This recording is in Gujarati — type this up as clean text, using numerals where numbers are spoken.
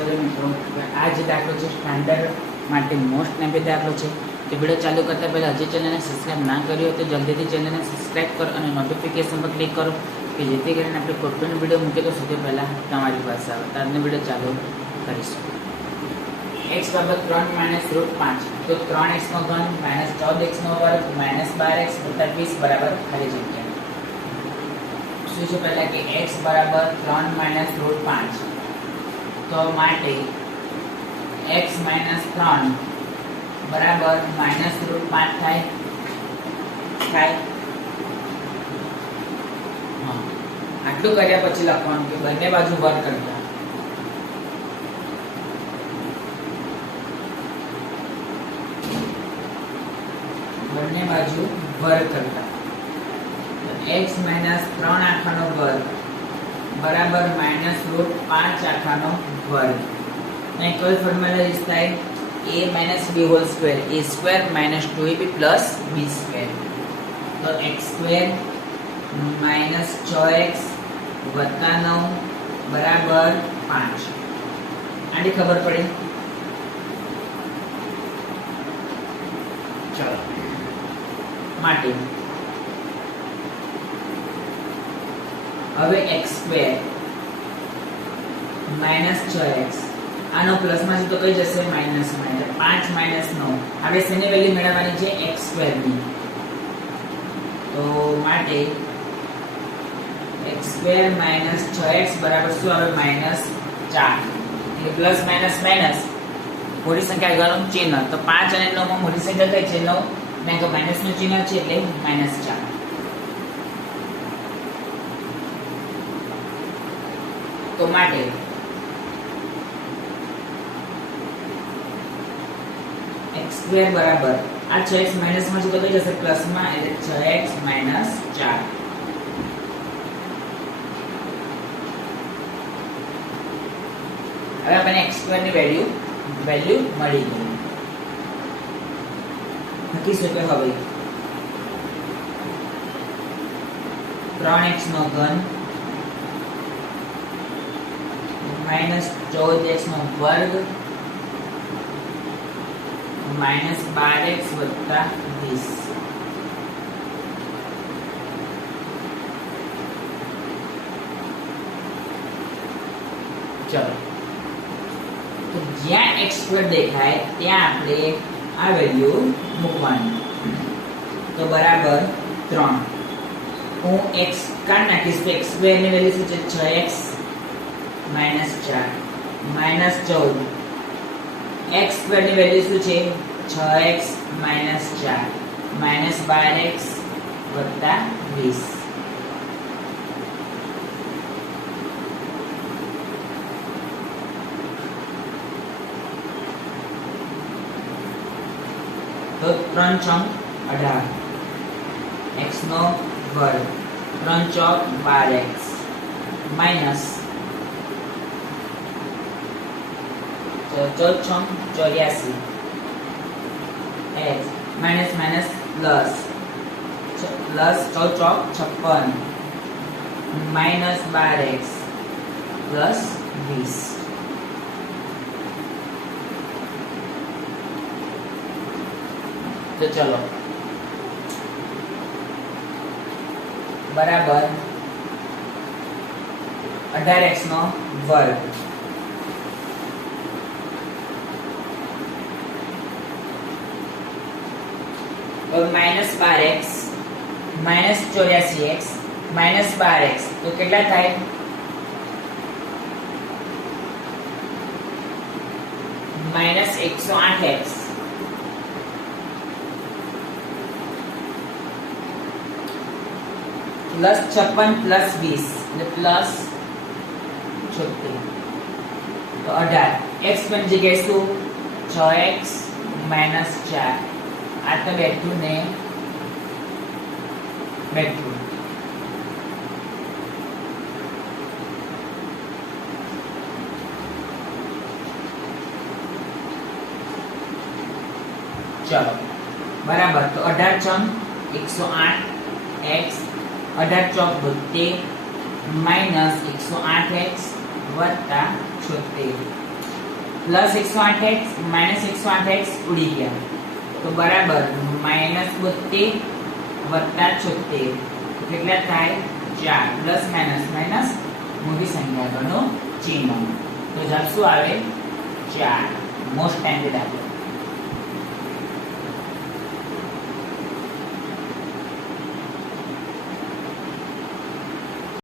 ચલો મિત્રો, આ જે દાખલો છે સ્ટાન્ડર્ડ માટે મોસ્ટ નેમ્પી દાખલો છે. તો વિડીયો ચાલુ કરતાં પહેલાં હજી ચેનલને સબસ્ક્રાઈબ ના કરી હોય તો જલ્દીથી ચેનલને સબસ્ક્રાઈબ કરો અને નોટિફિકેશન પર ક્લિક કરો કે જેથી કરીને આપણે કોઈ પણ વિડીયો મૂકીએ તો સૌથી પહેલાં તમારી પાસે આવે. તો આજનો વિડીયો ચાલુ કરીશું. x બરાબર 3 માઇનસ રૂટ 5, તો 3x નો ઘન માઇનસ 14x નો વર્ગ માઇનસ 12x વત્તા 20 બરાબર ખાલી જગ્યા. શું છે પહેલા કે x બરાબર 3 માઇનસ રૂટ 5, તો માટે x માઇનસ 3 બરાબર માઇનસ રૂટ 5 થાય. આટલું કર્યા પછી લખવાનું કે બંને બાજુ વર્ગ કરતા. બંને બાજુ વર્ગ કરતા x માઇનસ 3 આખાનો વર્ગ બરાબર માઇનસ રૂટ 5 આખાનો વર્ગ. અહીં કોઈ ફોર્મ્યુલા યુઝ થાય a minus b whole square, a square minus 2ab plus b square. તો x square minus 6x વત્તા 9 બરાબર 5. આની ખબર પડી. ચલો માટે હવે x square minus 6x આનો પ્લસ માં છે તો કઈ જશે માઈનસ માં. એટલે 5 માઈનસ 9 આપણે શેની વેલ્યુ મેળવવાની છે x સ્ક્વેર ની. તો માટે x સ્ક્વેર માઈનસ 6x બરાબર શું આવે માઈનસ 4. એટલે પ્લસ માઈનસ માઈનસ મોટી સંખ્યા આગળનું ચિહ્ન. તો 5 અને 9 માં મોટી સંખ્યા કઈ છે 9 ને તો માઈનસ નું ચિહ્ન છે એટલે માઈનસ 4. તો માટે x સ્ક્વેર બરાબર આ 6x માઈનસ માં છે તો કઈ જશે પ્લસ માં. એટલે 6x માઈનસ 4. હવે આપણને x સ્ક્વેર ની વેલ્યુ મળી ગઈ. લખીશું કે હવે 3x નો ઘન માઈનસ 14x નો વર્ગ માઈનસ 12x વત્તા 20. ચલો તો જ્યાં x સ્ક્વેર દેખાય ત્યાં આપણે આ વેલ્યુ મૂકવાની. તો બરાબર 3. હું x કાઢી નાખીશ તો x સ્ક્વેર ની વેલ્યુ શું છે 6x minus 4 minus 14. x square ની વેલ્યુ શું છે 6x માઈનસ 4 માઈનસ 12x વત્તા 20. તો 3 ચોક 18 x નો વર્ગ 3 ચોક 12x માઈનસ 14 ચોક 84 x માઈનસ માઈનસ પ્લસ 14 ચોક 56 માઈનસ 12x પ્લસ 20. તો ચલો બરાબર 18x નો વર્ગ minus 12x minus 84x minus 12x તો કેટલા થાય માઈનસ 108x प्लस 56 प्लस 20 એટલે પ્લસ 76. તો 18 x બની જગ્યાએ શું 6x માઈનસ 4. આ તો બેઠું ને બેઠું. चलो बराबर तो 18 चम 108 x 18 चौक 72 माइनस 108 x वत्ता 76 પ્લસ 108x માઇનસ 108x ઉડી ગયા તો બરાબર -72 વત્તા 76 કેટલા થાય 4 પ્લસ માઇનસ માઇનસ મોટી સંખ્યા આગળનું ચિહ્ન તો જવાબ શું આવે 4 મોસ્ટ ટાઈમ દાખલો